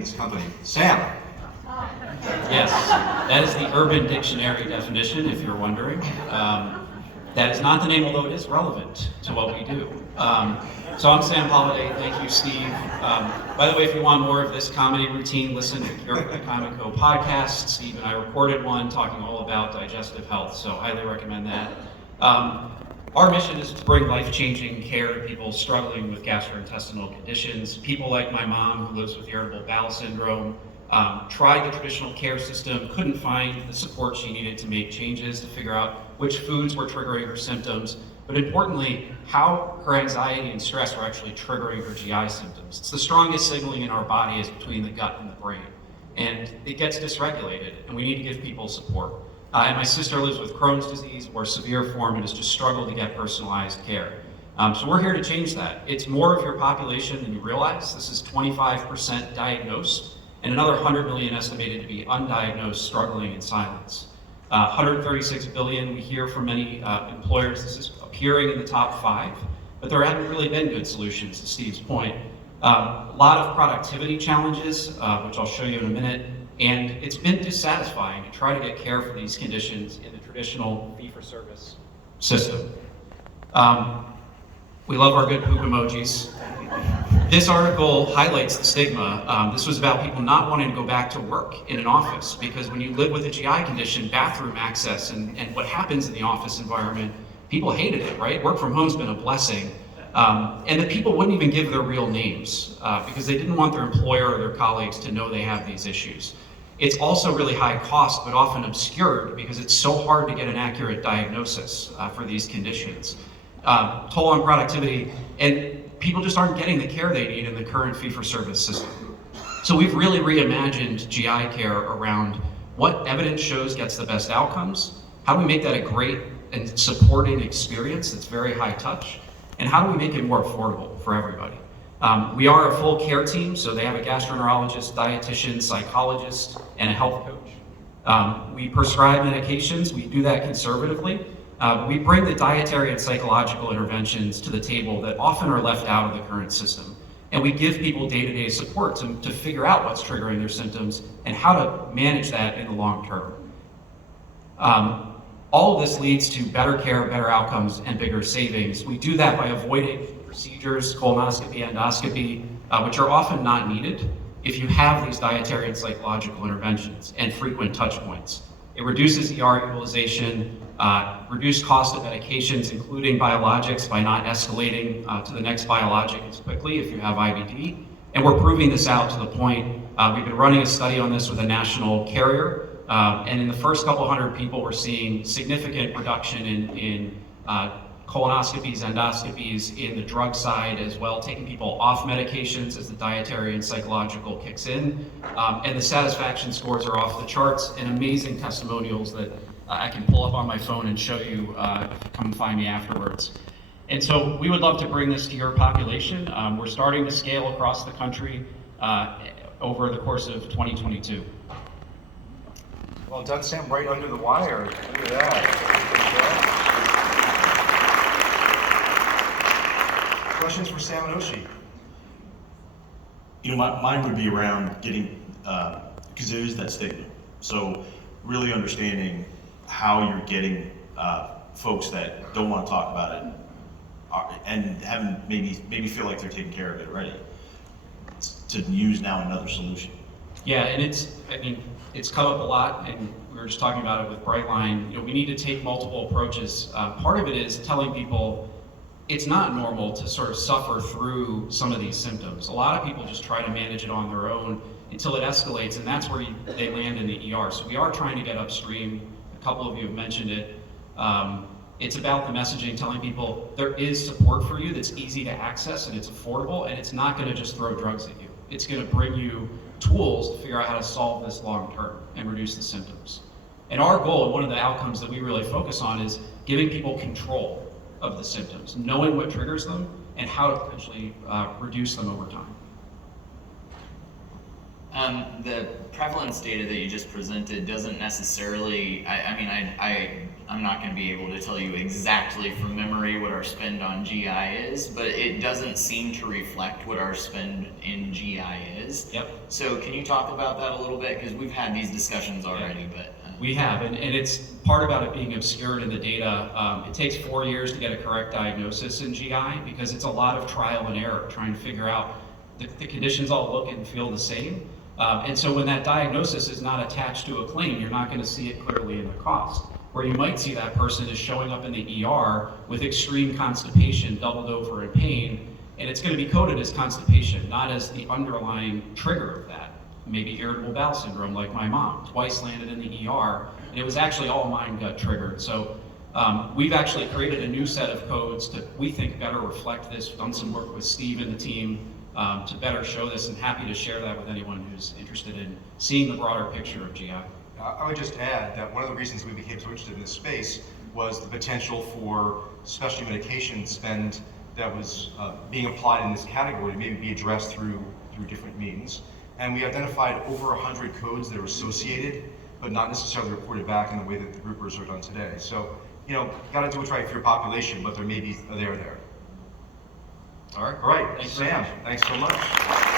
this company. Sam. Yes, that is the Urban Dictionary definition, if you're wondering. That is not the name, although it is relevant to what we do. So I'm Sam Holliday. Thank you, Steve. By the way, if you want more of this comedy routine, listen to your Comico podcast. Steve and I recorded one talking all about digestive health, so highly recommend that. Our mission is to bring life-changing care to people struggling with gastrointestinal conditions. People like my mom, who lives with irritable bowel syndrome, tried the traditional care system, couldn't find the support she needed to make changes, to figure out which foods were triggering her symptoms, but importantly, how her anxiety and stress were actually triggering her GI symptoms. It's the strongest signaling in our body is between the gut and the brain, and it gets dysregulated, and we need to give people support. And my sister lives with Crohn's disease or severe form and has just struggled to get personalized care. So we're here to change that. It's more of your population than you realize. This is 25% diagnosed, and another 100 million estimated to be undiagnosed, struggling in silence. 136 billion, we hear from many employers, this is appearing in the top 5, but there haven't really been good solutions, to Steve's point. A lot of productivity challenges, which I'll show you in a minute, and it's been dissatisfying to try to get care for these conditions in the traditional fee-for-service system. We love our good poop emojis. This article highlights the stigma. This was about people not wanting to go back to work in an office, because when you live with a GI condition, bathroom access and what happens in the office environment, people hated it, right? Work from home's been a blessing. And the people wouldn't even give their real names because they didn't want their employer or their colleagues to know they have these issues. It's also really high cost, but often obscured because it's so hard to get an accurate diagnosis for these conditions. Toll on productivity, and people just aren't getting the care they need in the current fee-for-service system. So we've really reimagined GI care around what evidence shows gets the best outcomes, how do we make that a great and supporting experience that's very high touch, and how do we make it more affordable for everybody? We are a full care team, so they have a gastroenterologist, dietitian, psychologist, and a health coach. We prescribe medications, we do that conservatively. We bring the dietary and psychological interventions to the table that often are left out of the current system. And we give people day-to-day support to figure out what's triggering their symptoms and how to manage that in the long term. All of this leads to better care, better outcomes, and bigger savings. We do that by avoiding procedures, colonoscopy, endoscopy, which are often not needed if you have these dietary and psychological interventions and frequent touch points. It reduces ER utilization, reduce cost of medications, including biologics, by not escalating to the next biologic as quickly if you have IBD. And we're proving this out to the point, we've been running a study on this with a national carrier, and in the first couple hundred people, we're seeing significant reduction in colonoscopies, endoscopies, in the drug side as well, taking people off medications as the dietary and psychological kicks in. And the satisfaction scores are off the charts, and amazing testimonials that I can pull up on my phone and show you if you come find me afterwards. And so we would love to bring this to your population. We're starting to scale across the country over the course of 2022. Well done, Sam, right under the wire. Look at that. Questions for Sam and Oshi? You know, mine would be around getting, because there is that stigma. So really understanding how you're getting folks that don't want to talk about it and having maybe feel like they're taking care of it already, to use now another solution. Yeah, and it's come up a lot, and we were just talking about it with Brightline. You know, we need to take multiple approaches. Part of it is telling people it's not normal to sort of suffer through some of these symptoms. A lot of people just try to manage it on their own until it escalates, and that's where they land in the ER. So we are trying to get upstream. A couple of you have mentioned it. It's about the messaging, telling people there is support for you that's easy to access and it's affordable, and it's not gonna just throw drugs at you. It's gonna bring you tools to figure out how to solve this long term and reduce the symptoms. And our goal, and one of the outcomes that we really focus on, is giving people control of the symptoms, knowing what triggers them and how to potentially reduce them over time. The prevalence data that you just presented doesn't necessarily, I'm not going to be able to tell you exactly from memory what our spend on GI is, but it doesn't seem to reflect what our spend in GI is. Yep. So can you talk about that a little bit? Because we've had these discussions already, but... We have, and it's part about it being obscured in the data. It takes 4 years to get a correct diagnosis in GI because it's a lot of trial and error trying to figure out the conditions all look and feel the same. And so when that diagnosis is not attached to a claim, you're not going to see it clearly in the cost. Where you might see that person is showing up in the ER with extreme constipation, doubled over in pain, and it's going to be coded as constipation, not as the underlying trigger of that. Maybe irritable bowel syndrome like my mom, twice landed in the ER, and it was actually all mind gut triggered. So we've actually created a new set of codes to, we think, better reflect this. We've done some work with Steve and the team to better show this, and happy to share that with anyone who's interested in seeing the broader picture of GI. I would just add that one of the reasons we became so interested in this space was the potential for specialty medication spend that was being applied in this category to maybe be addressed through different means. And we identified over 100 codes that are associated, but not necessarily reported back in the way that the groupers are done today. So, you know, got to do what's right for your population, but there may be a there there. All right. All right, Thanks very Sam, much. thanks so much.